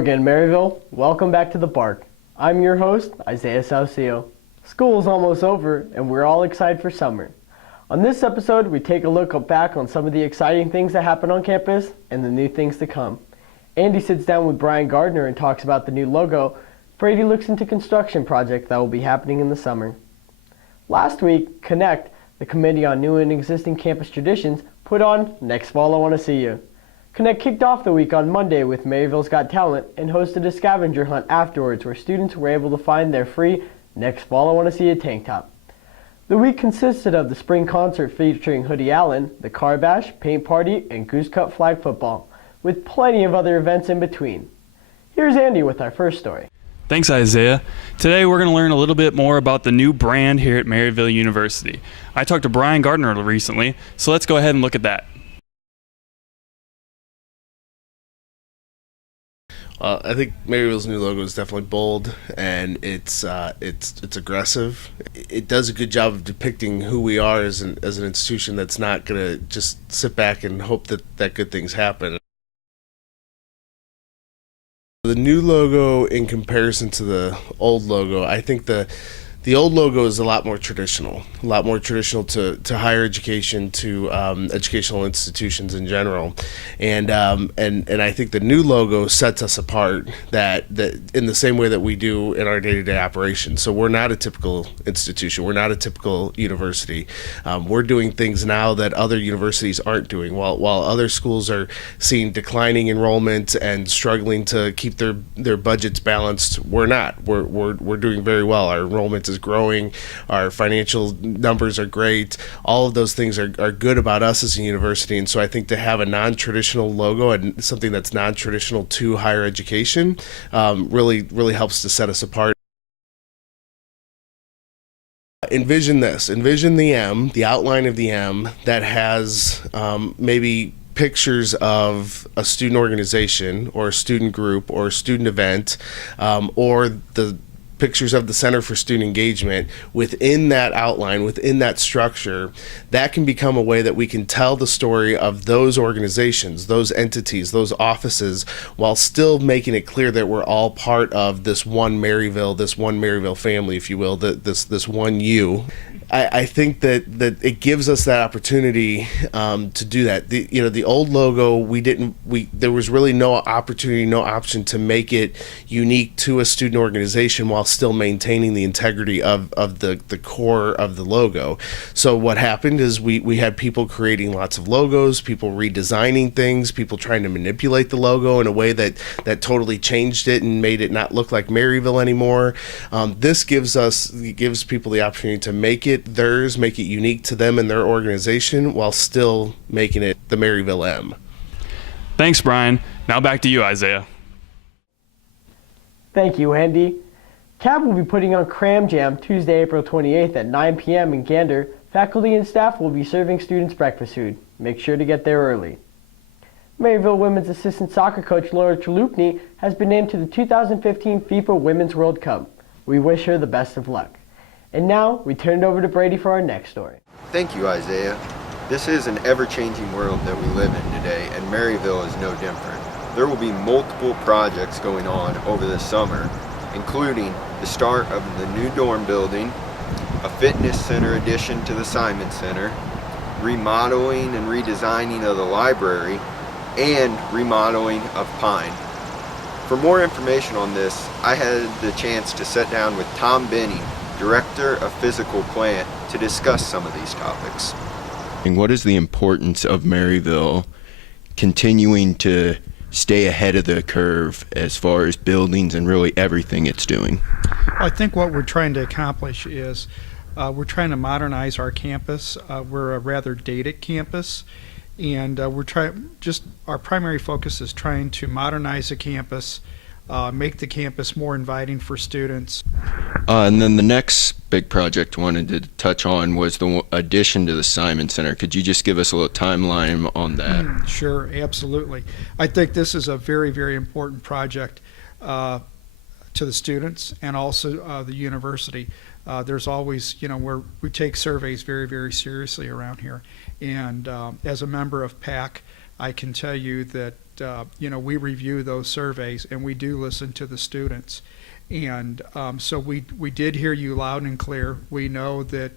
again, Maryville. Welcome back to the park. I'm your host, Isaiah Saucio. School is almost over, and we're all excited for summer. On this episode, we take a look back on some of the exciting things that happened on campus and the new things to come. Andy sits down with Brian Gardner and talks about the new logo. Brady looks into construction project that will be happening in the summer. Last week, Connect, the Committee on New and Existing Campus Traditions, put on Next Fall I Want to See You. Connect kicked off the week on Monday with Maryville's Got Talent and hosted a scavenger hunt afterwards where students were able to find their free Next Fall I Want to See You tank top. The week consisted of the spring concert featuring Hoodie Allen, the Car Bash, Paint Party, and Goose Cup flag football, with plenty of other events in between. Here's Andy with our first story. Thanks, Isaiah. Today we're going to learn a little bit more about the new brand here at Maryville University. I talked to Brian Gardner recently, so let's go ahead and look at that. I think Maryville's new logo is definitely bold, and it's aggressive. It does a good job of depicting who we are as an institution that's not going to just sit back and hope that good things happen. The new logo in comparison to the old logo, I think the old logo is a lot more traditional to higher education, to educational institutions in general, and I think the new logo sets us apart that in the same way that we do in our day-to-day operations. So we're not a typical institution, we're not a typical university. We're doing things now that other universities aren't doing. While other schools are seeing declining enrollment and struggling to keep their budgets balanced, we're not. We're doing very well. Our enrollment is growing, our financial numbers are great. All of those things are good about us as a university, and so I think to have a non-traditional logo and something that's non-traditional to higher education really helps to set us apart. Envision the M, the outline of the M that has maybe pictures of a student organization or a student group or a student event, or the pictures of the Center for Student Engagement within that outline, within that structure. That can become a way that we can tell the story of those organizations, those entities, those offices, while still making it clear that we're all part of this one Maryville family, if you will, this one you. I think that it gives us that opportunity to do that. The old logo, there was really no opportunity, no option to make it unique to a student organization while still maintaining the integrity of the core of the logo. So what happened is we had people creating lots of logos, people redesigning things, people trying to manipulate the logo in a way that totally changed it and made it not look like Maryville anymore. This gives people the opportunity to make it theirs, make it unique to them and their organization while still making it the Maryville M. Thanks, Brian. Now back to you, Isaiah. Thank you, Andy. CAB will be putting on Cram Jam Tuesday, April 28th at 9 p.m. in Gander. Faculty and staff will be serving students breakfast food. Make sure to get there early. Maryville women's assistant soccer coach Laura Chalupny has been named to the 2015 FIFA Women's World Cup. We wish her the best of luck. And now, we turn it over to Brady for our next story. Thank you, Isaiah. This is an ever-changing world that we live in today, and Maryville is no different. There will be multiple projects going on over the summer, including the start of the new dorm building, a fitness center addition to the Simon Center, remodeling and redesigning of the library, and remodeling of Pine. For more information on this, I had the chance to sit down with Tom Benning, Director of Physical Plant, to discuss some of these topics. And what is the importance of Maryville continuing to stay ahead of the curve as far as buildings and really everything it's doing? I think what we're trying to accomplish is we're trying to modernize our campus. We're a rather dated campus, and our primary focus is trying to modernize the campus, make the campus more inviting for students. And then the next big project I wanted to touch on was the addition to the Simon Center. Could you just give us a little timeline on that? Sure, absolutely. I think this is a very, very important project to the students and also the university. There's always, we take surveys very, very seriously around here. And as a member of PAC, I can tell you that we review those surveys and we do listen to the students. And so we did hear you loud and clear. We know that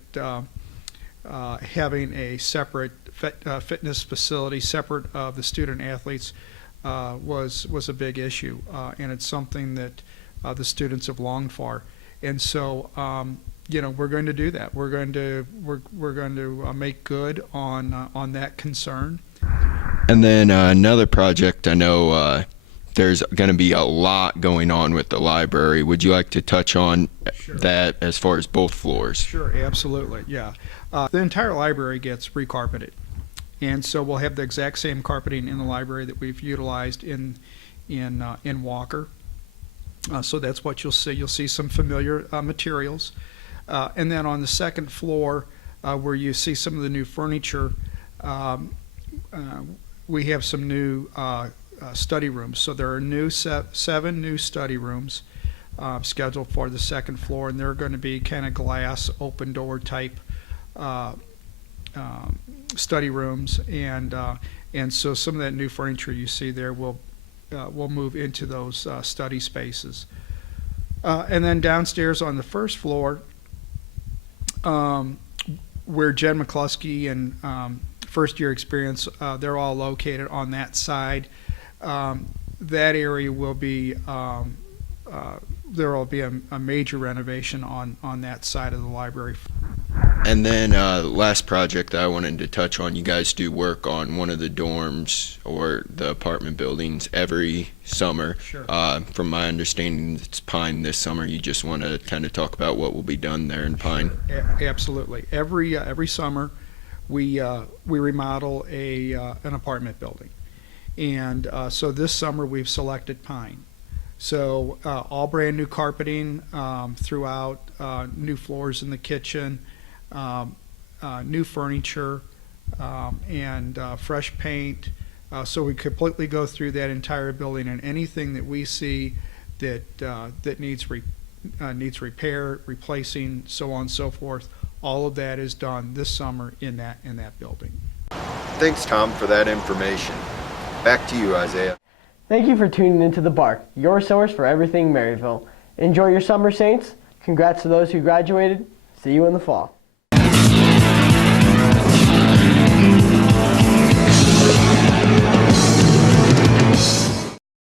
having a separate fitness facility, separate of the student athletes, was a big issue, and it's something that the students have longed for. And so, we're going to do that. We're going to make good on that concern. And then another project, I know there's going to be a lot going on with the library. Would you like to touch on that as far as both floors? Sure, absolutely, yeah. The entire library gets recarpeted. And so we'll have the exact same carpeting in the library that we've utilized in Walker. So that's what you'll see. You'll see some familiar materials. And then on the second floor, where you see some of the new furniture, we have some new study rooms. So there are 7 new study rooms scheduled for the second floor, and they're going to be kind of glass, open door type study rooms, and so some of that new furniture you see there will move into those study spaces. And then downstairs on the first floor, where Jen McCluskey and first year experience, they're all located on that side. That area will be there will be a major renovation on that side of the library. And then last project that I wanted to touch on, you guys do work on one of the dorms or the apartment buildings every summer. Sure. From my understanding, it's Pine this summer. You just want to kind of talk about what will be done there in Pine? Sure. Absolutely. Every summer we remodel an apartment building. And so this summer we've selected Pine. So all brand new carpeting throughout, new floors in the kitchen, new furniture, and fresh paint. So we completely go through that entire building, and anything that we see that needs repair, replacing, so on and so forth, all of that is done this summer in that building. Thanks, Tom, for that information. Back to you, Isaiah. Thank you for tuning into The Bark, your source for everything Maryville. Enjoy your summer, Saints. Congrats to those who graduated. See you in the fall.